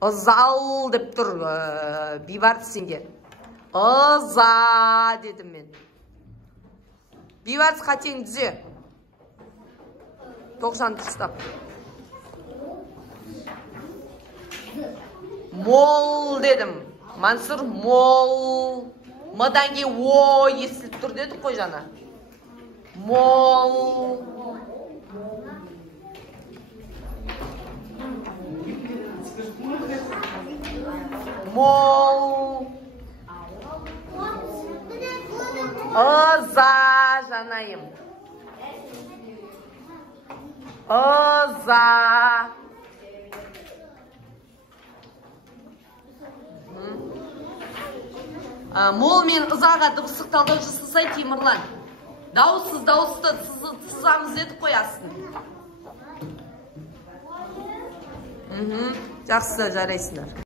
Ызал деп тұр Бейбарыс сенге. Ыза дедім мен. Бейбарыс қатең түзе. 90 дұрыстап. Мол дедім. Мансұр мол. Мыдан ке о естіліп тұр дедік қой жана. Мол. Мол. Ыза жанайым. Ыза. Мол мен ызаға дыбыстық талдау жасасай Темірлан. Дауыссыз дауысты сызамыз дедік қоясың. Жақсы жарайсыңдар.